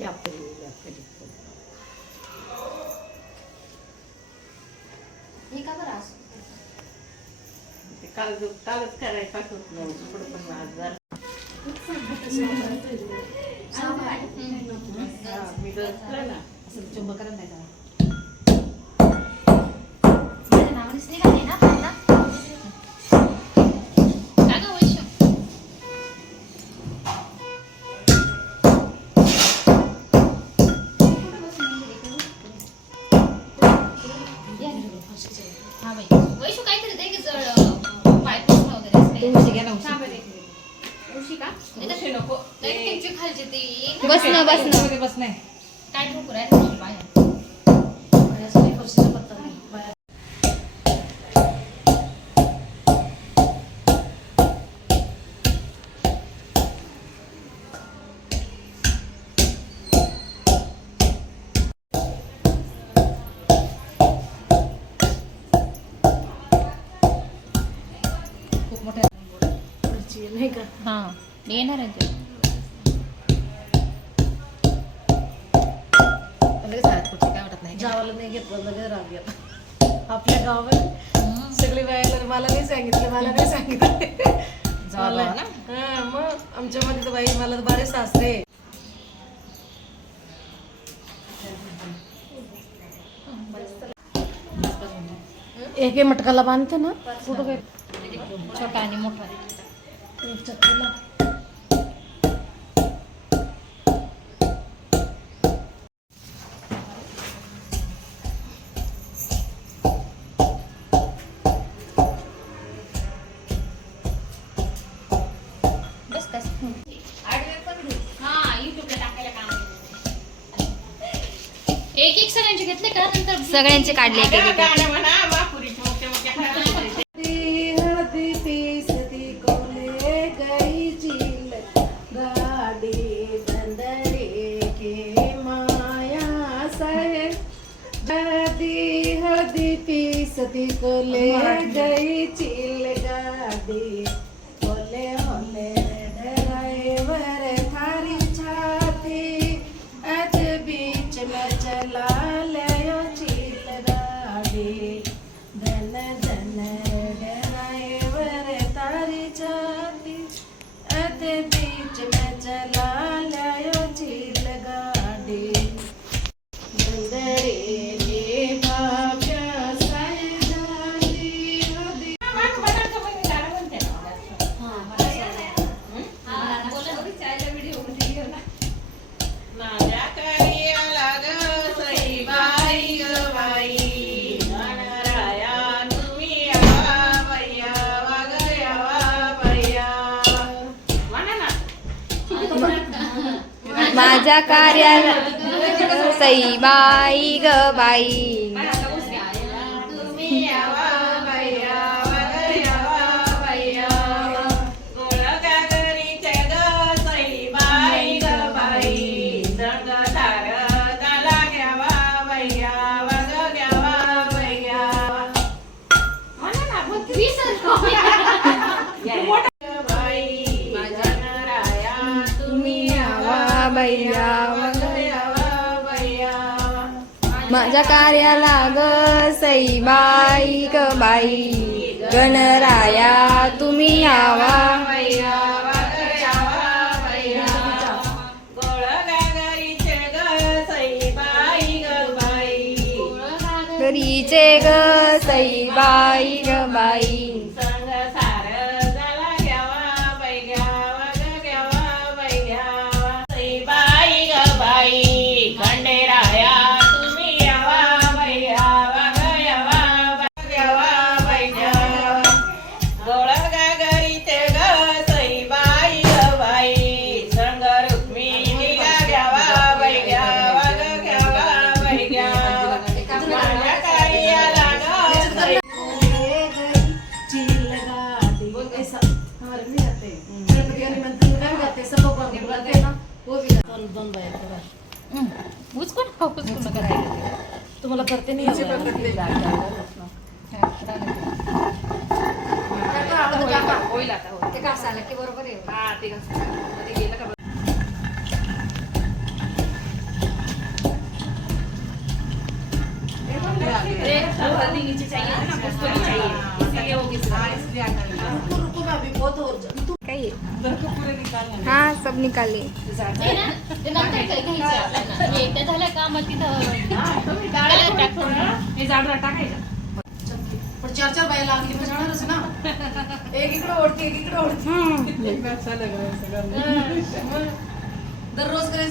यापुढे यापुढे का बरं असं? ते कागद कागद करायला पाठवत नाही पुढं पण आज मी दसलं ना असं चुंबक करत नाही का माझ्या नावानेच ना बसणं. वगैरे बस नाही काय ठोकू नाही का? हा मी येणार आहे काय वाटत नाही? गावाला नाही घेतलं लगेच राग गेला आपल्या गावाला सगळे बायाला मला नाही सांगितलं मला नाही सांगितलं. जावा मला- ना? हा, मग आमच्यामध्ये तर बाई मला तर बारे सासरे. एक एक मटकाला बांधते ना कुठं काय? छोटा आणि मोठा. चक्कीला बस कस हा युट्यूबला टाकायला काम एक एक सगळ्यांचे घेतले का? नंतर सगळ्यांचे काढले एक एक पीसती कोले गई चिल गाडी होले होले माझ्या कार्याला सई बाई ग बाई. बैया माझ्या कार्याला ग सई बाई ग बाई. गणराया तुम्ही यावा. घरीचे ग सई बाई ग बाई. उचकून हा उचकून तुम्हाला करते नाही होईल आता ते बरोबर आहे ते घासायला गेलं का चाहिए ना चाहिए इसलिए वो किस इसलिए हा सब निकाले. हे एकदा झालं का मग तिथं हे पण चार चार बाया लागली मग जाणारच ना एक इकडे ओढते एक इकडे ओढते दररोज करायचं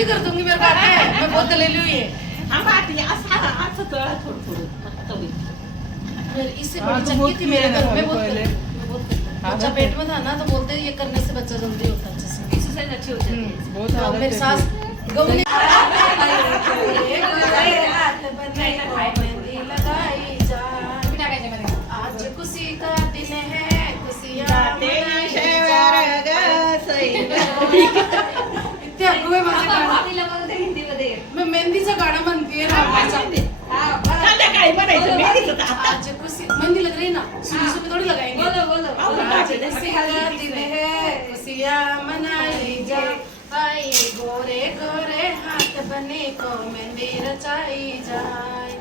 चलेगा कर दूँगी मेरे को आता है मैं बहुत ले ली हुई है हम बात नहीं असं असं थोडं थोडं थोडं. मेरे- इससे बड़ी चक्की थी मेरे घर में बहुत बहुत बच्चा पेट में था ना तो बोलते हैं ये करने से बच्चा जल्दी होता है अच्छे से एक्सरसाइज अच्छी हो जाती है तो मेरी सास गौनी आज खुशी का दिन है खुशियाँ मेहंदीचं गाणं म्हणते संध्याकाळी बनायचं मेहंदीचं आता. मेहंदी लग रही ना सुबह सुबह थोड़ी लगाएंगे खुशी का दिन है खुशियाँ मनाई जाए आई गोरे गोरे हाथ बने को मेहंदी रचाई जाए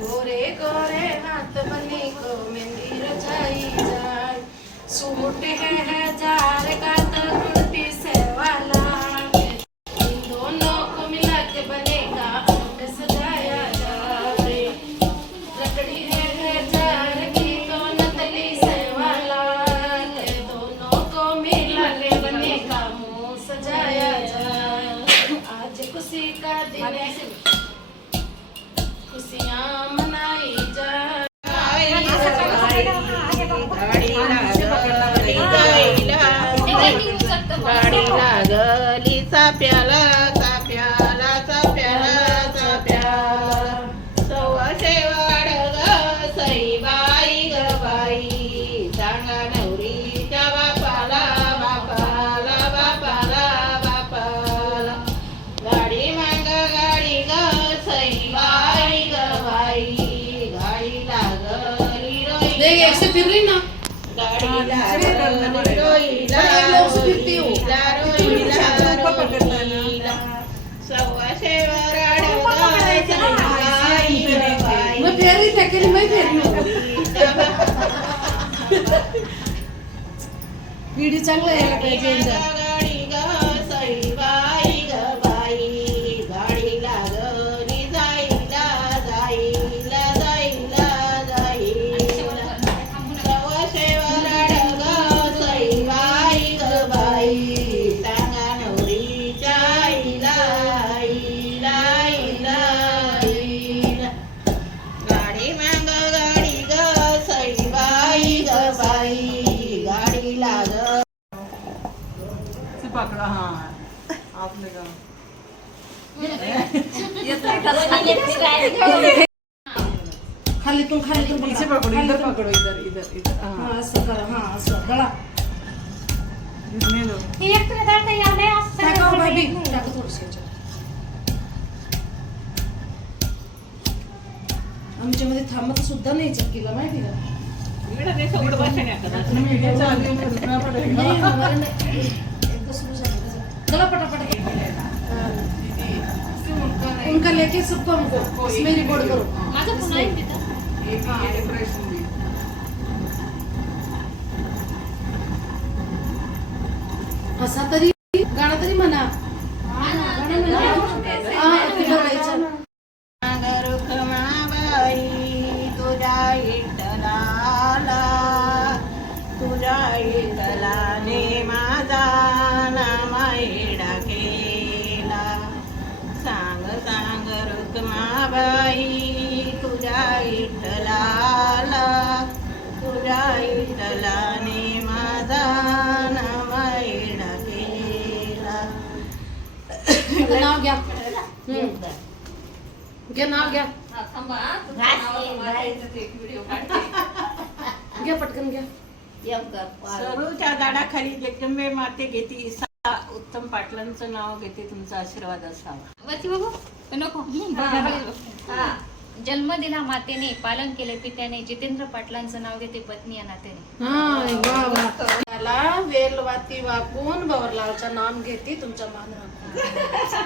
गोरे गोरे हाथ बने को मेहंदी रचाई जाए सूट है रोई देख एक से फिर रही ना गाडी लागली रोईला पण एक लोक फिरती हो. रोईला रोईला रोईला सव्वाशे वराड ग सईबाई ग बाई मैं फेर रही थी अकेली मैं फेर रही हूँ व्हिडिओ चांगला यायला पाहिजे खाली तुम खाली तुम पीछे पकड़ो इधर पकड़ो इधर इधर इधर. हाँ ऐसा करो हाँ ऐसा गला टाका हो भाभी. टाका थोडंसं. याच्यात. आमच्यामध्ये थांबत सुद्धा नाही चक्कीला माहिती का? नाही नहीं गला पटापट. उनका लेके सबको हमको इसमें रिकॉर्ड करो माझं पुन्हा एक असा तरी नाव घ्या. हा, थांबा हा. तुमचं घास नाव ये, तुम्हाला- घास. एक व्हिडिओ काढते. घ्या पटकन घ्या. सरूच्या दाडाखाली जगदंबे माते घेती. सा उत्तम पाटलांचं नाव घेते तुमचा आशीर्वाद असावा. वरती बघू नको. हा. जन्म दिला मातेने पालन केले पित्याने जितेंद्र पाटलांचं नाव घेते पत्नी या नात्याने. हा वा वा. त्याला वेलवाती वाकून बवरलावचं नाम घेते तुमच्या मान राखून